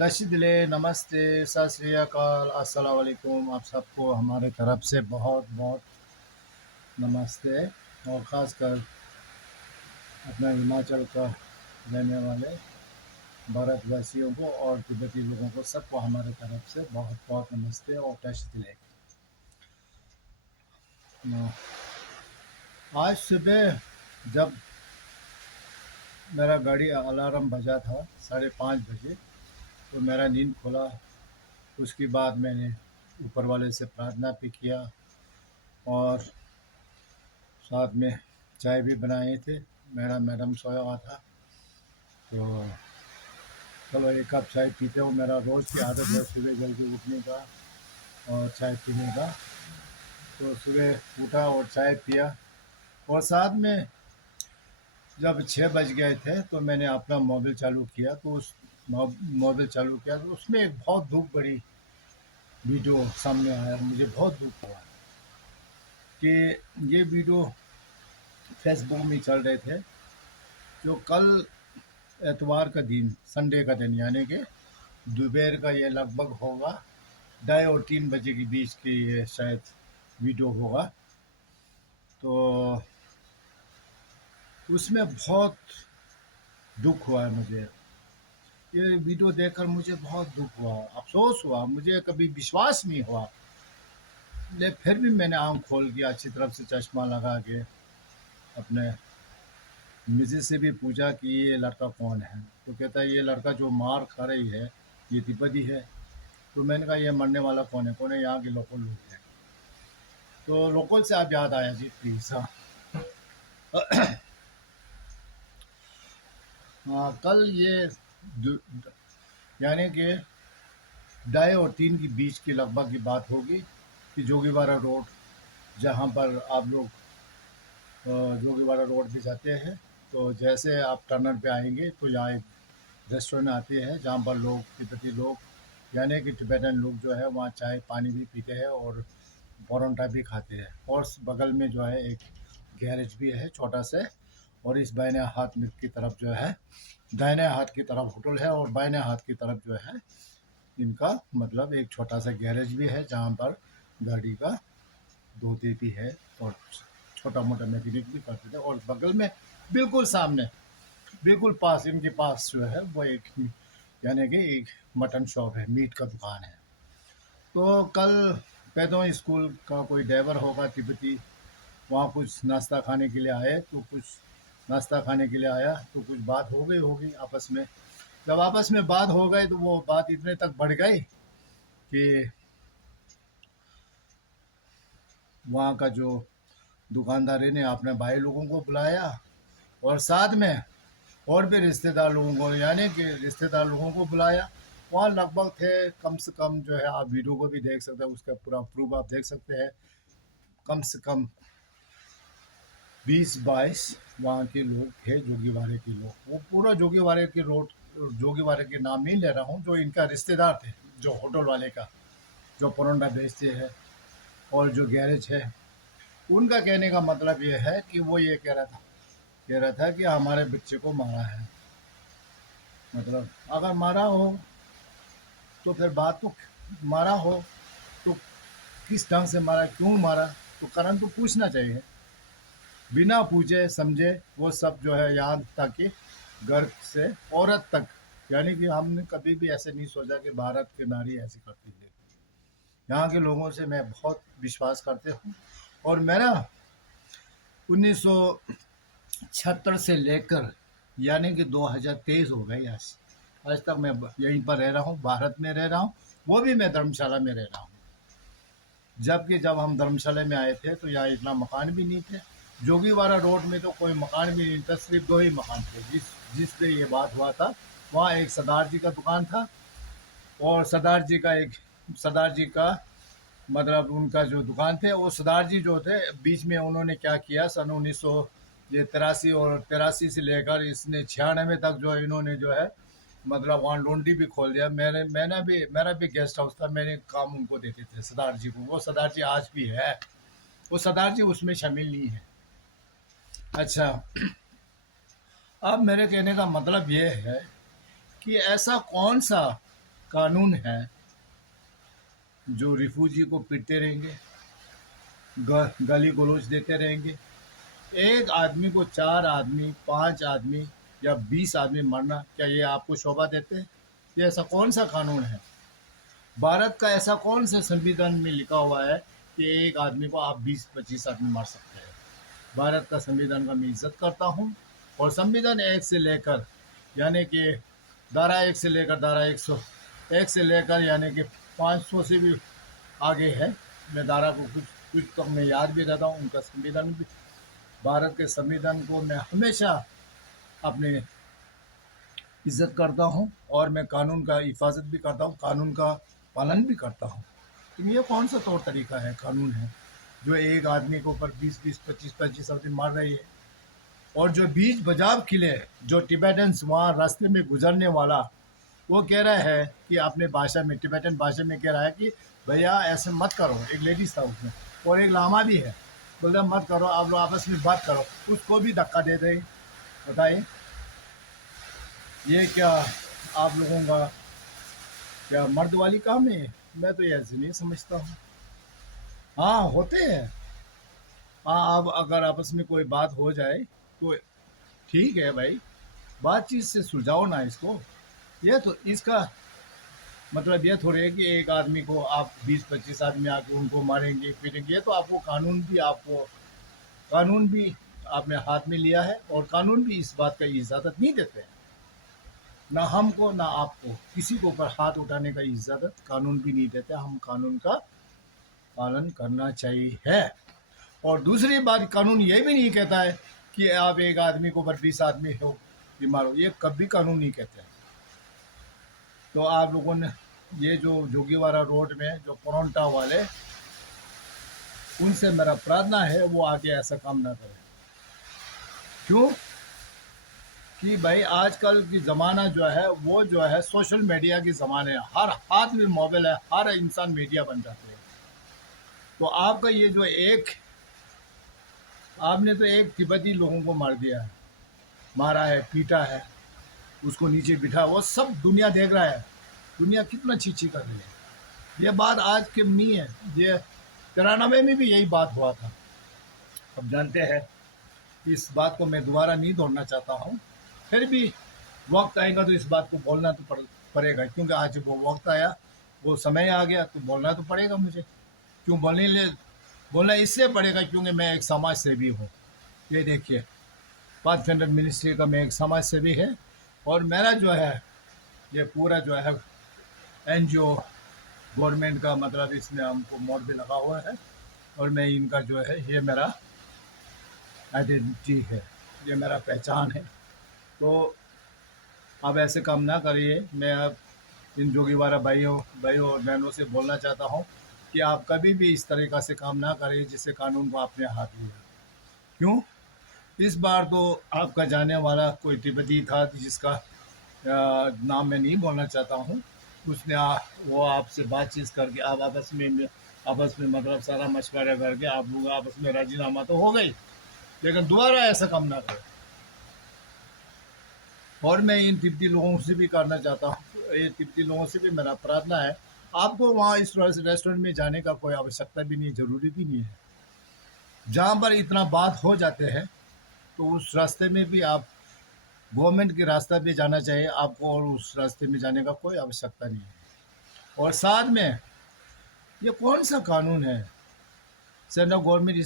तशदिले नमस्ते सत श्री अकाल अस्सलाम वालेकुम। आप सबको हमारे तरफ से बहुत बहुत नमस्ते। और ख़ासकर अपना हिमाचल का रहने वाले भारतवासियों को और तिब्बती लोगों को सबको हमारे तरफ से बहुत बहुत नमस्ते और तशदिले। आज सुबह जब मेरा गाड़ी अलार्म बजा था 5:30 बजे, तो मेरा नींद खुला। उसके बाद मैंने ऊपर वाले से प्रार्थना भी किया और साथ में चाय भी बनाए थे। मेरा मैडम सोया हुआ था, तो चलो एक कप चाय पीते हो। मेरा रोज़ की आदत है सुबह जल्दी उठने का और चाय पीने का। तो सुबह उठा और चाय पिया, और साथ में जब 6 बज गए थे तो मैंने अपना मोबाइल चालू किया। तो उस मोबाइल चालू किया तो उसमें एक बहुत दुख भरी वीडियो सामने आया। मुझे बहुत दुख हुआ कि ये वीडियो फेसबुक में चल रहे थे, जो कल एतवार का दिन, संडे का दिन, यानी कि दोपहर का ये लगभग होगा 2:30 और 3 बजे के बीच की ये शायद वीडियो होगा। तो उसमें बहुत दुख हुआ है मुझे। ये वीडियो देखकर मुझे बहुत दुख हुआ, अफसोस हुआ, मुझे कभी विश्वास नहीं हुआ। ले फिर भी मैंने आँख खोल के अच्छी तरफ से चश्मा लगा के अपने मिसेज से भी पूछा कि ये लड़का कौन है। तो कहता है ये लड़का जो मार खा रही है ये तिब्बती है। तो मैंने कहा ये मरने वाला कौन है, यहाँ के लोकल लोग हैं। तो लोकल से आप याद आया जी प्लीज़। हाँ हाँ, कल ये यानी कि 2:30 और 3 के बीच के लगभग की बात होगी कि जोगीवाड़ा रोड, जहाँ पर आप लोग जोगीवाड़ा रोड भी जाते हैं, तो जैसे आप टर्नर पे आएंगे तो यहाँ एक रेस्टोरेंट आती है जहाँ पर लोग, तिब्बती लोग यानी कि टिबेटन लोग जो है वहाँ चाय पानी भी पीते हैं और परोंठा भी खाते हैं। और बगल में जो है एक गैरेज भी है छोटा सा, और इस बाइने हाथ में की तरफ जो है, दाहिने हाथ की तरफ होटल है और बाइने हाथ की तरफ जो है इनका मतलब एक छोटा सा गैरेज भी है जहाँ पर गाड़ी का धोते भी है और छोटा मोटा मैकेनिक भी करते थे। और बगल में बिल्कुल सामने, बिल्कुल पास, इनके पास जो है वो एक यानी कि एक मटन शॉप है, मीट का दुकान है। तो कल पैदों स्कूल का कोई ड्राइवर होगा तिब्बती, वहाँ कुछ नाश्ता खाने के लिए आए, तो कुछ नाश्ता खाने के लिए आया तो कुछ बात हो गई होगी आपस में। जब आपस में बात हो गई तो वो बात इतने तक बढ़ गई कि वहाँ का जो दुकानदारी ने अपने भाई लोगों को बुलाया और साथ में और भी रिश्तेदार लोगों को, यानी कि रिश्तेदार लोगों को बुलाया। वहाँ लगभग थे कम से कम जो है, आप वीडियो को भी देख सकते हैं, उसका पूरा प्रूफ आप देख सकते हैं, कम से कम 20-22 वहाँ के लोग थे, जोगीवाड़े के लोग। वो पूरा जोगीवाड़े के रोड, जोगीवाड़े के नाम नहीं ले रहा हूँ, जो इनका रिश्तेदार थे, जो होटल वाले का जो परोंठा बेचते हैं और जो गैरेज है, उनका कहने का मतलब ये है कि वो ये कह रहा था कि हमारे बच्चे को मारा है। मतलब अगर मारा हो तो फिर बात तो, मारा हो तो किस ढंग से मारा, क्यों मारा, तो कारण तो पूछना चाहिए। बिना पूछे समझे वो सब जो है, यहाँ तक कि घर से औरत तक, यानी कि हमने कभी भी ऐसे नहीं सोचा कि भारत की नारी ऐसी करती है। यहाँ के लोगों से मैं बहुत विश्वास करते हूँ। और मेरा 1976 से लेकर यानी कि 2023 हो गई आज तक मैं यहीं पर रह रहा हूँ, भारत में रह रहा हूँ, वो भी मैं धर्मशाला में रह रहा हूँ। जबकि जब हम धर्मशाला में आए थे तो यहाँ इतना मकान भी नहीं थे। जोगीवाड़ा रोड में तो कोई मकान भी नहीं था, सिर्फ 2 ही मकान थे। जिस पे ये बात हुआ था वहाँ एक सरदार जी का दुकान था, और सरदार जी का मतलब उनका जो दुकान थे, वो सरदार जी जो थे, बीच में उन्होंने क्या किया, सन 1983 और 83 से लेकर इसने 96 तक जो है, इन्होंने जो है मतलब वहाँ लॉन्ड्री भी खोल दिया। मेरा भी गेस्ट हाउस था, मैंने काम उनको देते थे सरदार जी को। वो सरदार जी आज भी है, वो सरदार जी उसमें शामिल नहीं है। अच्छा, अब मेरे कहने का मतलब ये है कि ऐसा कौन सा कानून है जो रिफ्यूजी को पीटते रहेंगे, गाली गलौज देते रहेंगे। एक आदमी को 4 आदमी, 5 आदमी या 20 आदमी मरना, क्या ये आपको शोभा देते हैं? ये ऐसा कौन सा कानून है? भारत का ऐसा कौन सा संविधान में लिखा हुआ है कि एक आदमी को आप 20-25 आदमी मार सकते हैं? भारत का संविधान का मैं इज्जत करता हूँ, और संविधान 1 से लेकर यानी कि धारा 1 से लेकर धारा 101 से लेकर यानी कि 500 से भी आगे है। मैं धारा को कुछ कुछ तो मैं याद भी रहता हूँ, उनका संविधान भी। भारत के संविधान को मैं हमेशा अपने इज्जत करता हूँ, और मैं कानून का हिफाजत भी करता हूँ, कानून का पालन भी करता हूँ। तो ये कौन सा तौर तरीका है, कानून है जो एक आदमी के ऊपर 20-20, 25-25 आदमी मार रही है? और जो बीच बजाव किले, जो टिबेटन्स वहाँ रास्ते में गुजरने वाला, वो कह रहा है कि अपने भाषा में, टिबेटन भाषा में कह रहा है कि भैया ऐसे मत करो। एक लेडीज था उसमें, और एक लामा भी है, बोल रहा मत करो, आप लोग आपस में बात करो, उसको भी धक्का दे रहे। बताइए, ये क्या आप लोगों का क्या मर्द वाली काम है? मैं तो ऐसे नहीं समझता हूँ। हाँ, होते हैं। हाँ, अब अगर आपस में कोई बात हो जाए तो ठीक है भाई, बातचीत से सुलझाओ ना इसको। ये तो इसका मतलब ये थोड़ी है कि एक आदमी को आप 20-25 आदमी आके उनको मारेंगे, पीटेंगे। ये तो आपको कानून भी आपने हाथ में लिया है, और कानून भी इस बात का इजाज़त नहीं देते हैं। ना हमको ना आपको किसी के ऊपर हाथ उठाने का इजाज़त कानून भी नहीं देते। हम कानून का पालन करना चाहिए। और दूसरी बात, कानून ये भी नहीं कहता है कि आप एक आदमी को ऊपर 20 आदमी हो बीमार हो, ये कभी कानून नहीं कहते हैं। तो आप लोगों ने ये जो जोगीवाड़ा रोड में जो पोरंटा वाले, उनसे मेरा प्रार्थना है वो आगे ऐसा काम ना करें। क्यों? कि भाई आजकल की ज़माना जो है वो जो है सोशल मीडिया की ज़माने है। हर हाथ में मोबाइल है, हर इंसान मीडिया बन जाते हैं। तो आपका ये जो आपने तो एक तिब्बती लोगों को मार दिया है, मारा है, पीटा है, उसको नीचे बिठा, वो सब दुनिया देख रहा है। दुनिया कितना चीची कर रही है। ये बात आज की नहीं है, ये 93 में भी यही बात हुआ था। अब जानते हैं, इस बात को मैं दोबारा नहीं दोहराना चाहता हूँ। फिर भी वक्त आएगा तो इस बात को बोलना तो पड़ेगा, क्योंकि आज वो वक्त आया, वो समय आ गया, तो बोलना तो पड़ेगा मुझे। क्यों बोलना इससे पड़ेगा क्योंकि मैं एक समाज सेवी हूँ। ये देखिए, पाथफिंडर मिनिस्ट्री का मैं एक समाज सेवी है, और मेरा जो है ये पूरा जो है NGO गवर्नमेंट का, मतलब इसमें हमको मोड़ भी लगा हुआ है, और मैं इनका जो है ये मेरा आइडेंटिटी है, ये मेरा पहचान है। तो अब ऐसे काम ना करिए। मैं अब इन जोगीवाड़ा भाइयों और बहनों से बोलना चाहता हूँ कि आप कभी भी इस तरीक़ा से काम ना करें जिससे कानून को अपने हाथ लिया। क्यों? इस बार तो आपका जाने वाला कोई तिब्बती था जिसका नाम मैं नहीं बोलना चाहता हूँ, उसने वो आपसे बातचीत करके आप आपस में मतलब सारा मशवरा करके आप लोग आपस में राजीनामा तो हो गई, लेकिन दोबारा ऐसा काम ना करें। और मैं इन तिब्बती लोगों से भी करना चाहता हूँ, ये तिब्बती लोगों से भी मेरा प्रार्थना है, आपको वहाँ इस रेस्टोरेंट में जाने का कोई आवश्यकता भी नहीं, ज़रूरी भी नहीं है। जहाँ पर इतना बात हो जाते हैं तो उस रास्ते में भी आप गवर्नमेंट के रास्ता पे जाना चाहिए आपको, और उस रास्ते में जाने का कोई आवश्यकता नहीं है। और साथ में ये कौन सा कानून है? सेंट्रल गवर्नमेंट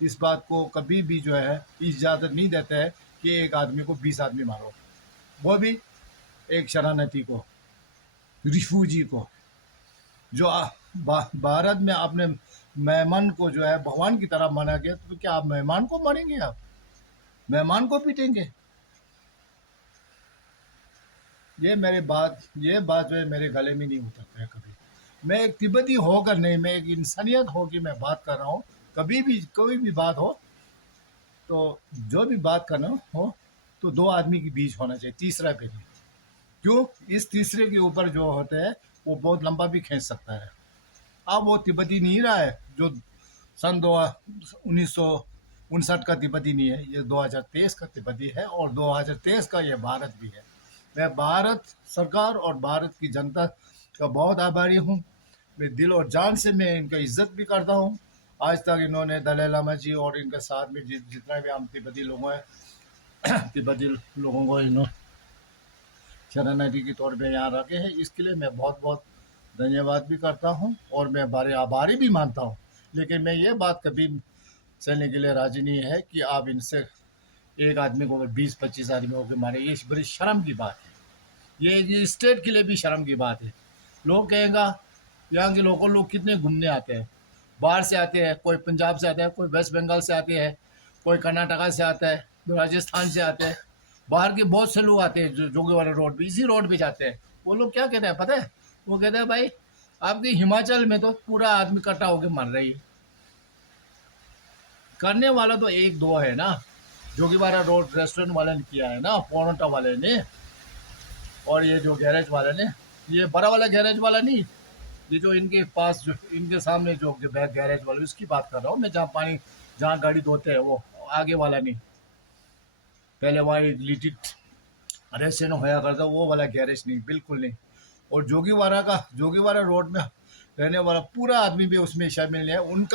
इस बात को कभी भी जो है इजाज़त नहीं देता है कि एक आदमी को 20 आदमी मारो, वो भी एक शरणार्थी को, रिफ्यूजी को, जो भारत में अपने मेहमान को जो है भगवान की तरह माना गया। तो क्या आप मेहमान को मारेंगे? आप मेहमान को पीटेंगे? ये बात जो है मेरे गले में नहीं उतरता है कभी। मैं एक तिब्बती होकर नहीं, मैं एक इंसानियत हो कि मैं बात कर रहा हूँ। कभी भी कोई भी बात हो तो जो भी बात करना हो तो 2 आदमी के बीच होना चाहिए, तीसरा भी नहीं। क्यों? इस तीसरे के ऊपर जो होते हैं वो बहुत लंबा भी खींच सकता है। अब वो तिब्बती नहीं रहा है जो सन 1959 का तिब्बती नहीं है, ये 2023 का तिब्बती है, और 2023 का ये भारत भी है। मैं भारत सरकार और भारत की जनता का बहुत आभारी हूँ। मैं दिल और जान से मैं इनका इज्जत भी करता हूँ। आज तक इन्होंने दलाई लामा जी और इनके साथ में जितना भी हम तिब्बती लोगों हैं तिब्बती लोगों को इन्होंने शरणार्थी के तौर पे यहाँ रखे हैं, इसके लिए मैं बहुत बहुत धन्यवाद भी करता हूँ और मैं बड़े आभारी भी मानता हूँ। लेकिन मैं ये बात कभी सहने के लिए राजी नहीं है कि आप इनसे एक आदमी को 20-25 आदमियों के मारे, ये बड़ी शर्म की बात है। ये स्टेट के लिए भी शर्म की बात है। लोग कहेगा यहाँ के लोग कितने घूमने आते हैं, बाहर से आते हैं, कोई पंजाब से आता है, कोई वेस्ट बंगाल से आते हैं, कोई कर्नाटका से आता है, राजस्थान से आते हैं, बाहर के बहुत से लोग आते हैं जो जोगीवाड़ा रोड पे, इसी रोड पे जाते हैं। वो लोग क्या कहते हैं पता है? वो कहते हैं भाई आपके हिमाचल में तो पूरा आदमी इकट्ठा होकर मर रही है। करने वाला तो एक दो है ना, जोगीवाड़ा रोड रेस्टोरेंट वाले ने किया है ना, पोरोटा वाले ने, और ये जो गैरेज वाले ने, ये बड़ा वाला गैरेज वाला नहीं, ये जो इनके पास जो इनके सामने जो गैरेज वाला, उसकी बात कर रहा हूँ मैं, जहाँ गाड़ी धोते हैं, वो आगे वाला नहीं। पहले वहाँ लिटिट रेस्टोरेंट होया करता, वो वाला गैरेज नहीं, बिल्कुल नहीं। और जोगीवाड़ा रोड में रहने वाला पूरा आदमी भी उसमें शामिल है। उनका